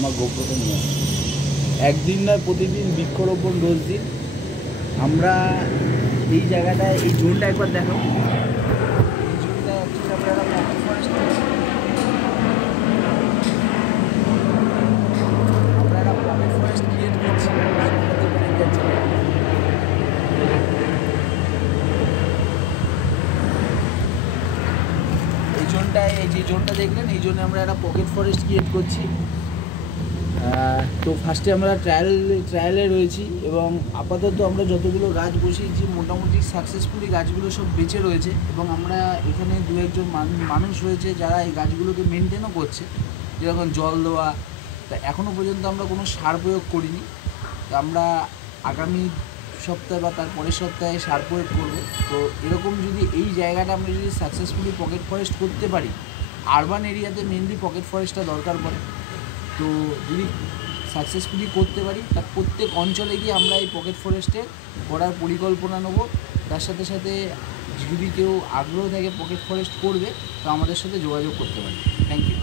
আমার গোপ্রোটা নিয়ে আসি। একদিন নয়, প্রতিদিন বৃক্ষরোপণ রোজ দিন। আমরা এই জায়গাটায়, এই জোনটা একবার দেখো। এই জোনটা অ্যাকচুয়ালি আমরা একটা পকেট ফরেস্ট করছি। আমরা একটা পকেট ফরেস্ট ক্রিয়েট করছি। এই জোনটায়, এই যে জোনটা দেখলেন, এই জন্য আমরা একটা পকেট ফরেস্ট ক্রিয়েট করছি। তো ফার্স্টে আমরা ট্রায়ালে রয়েছি এবং আপাতত আমরা যতগুলো গাছ বসিয়েছি মোটামুটি সাকসেসফুলি গাছগুলো সব বেঁচে রয়েছে এবং আমরা এখানে দু একজন মানুষ রয়েছে যারা এই গাছগুলোকে মেনটেনও করছে, যেরকম জল দেওয়া। তা এখনও পর্যন্ত আমরা কোনো সার প্রয়োগ করিনি। তো আমরা আগামী সপ্তাহে বা তার পরের সপ্তাহে সার প্রয়োগ করব। তো এরকম যদি এই জায়গাটা আমরা যদি সাকসেসফুলি পকেট ফরেস্ট করতে পারি, আরবান এরিয়াতে মেনলি পকেট ফরেস্টটা দরকার পড়ে। তো যদি সাকসেসফুলি করতে পারি, তা প্রত্যেক অঞ্চলে গিয়ে আমরা এই পকেট ফরেস্টে করার পরিকল্পনা নেব। তার সাথে সাথে যদি কেউ আগ্রহ থাকে পকেট ফরেস্ট করবে, তো আমাদের সাথে যোগাযোগ করতে পারে। Thank you.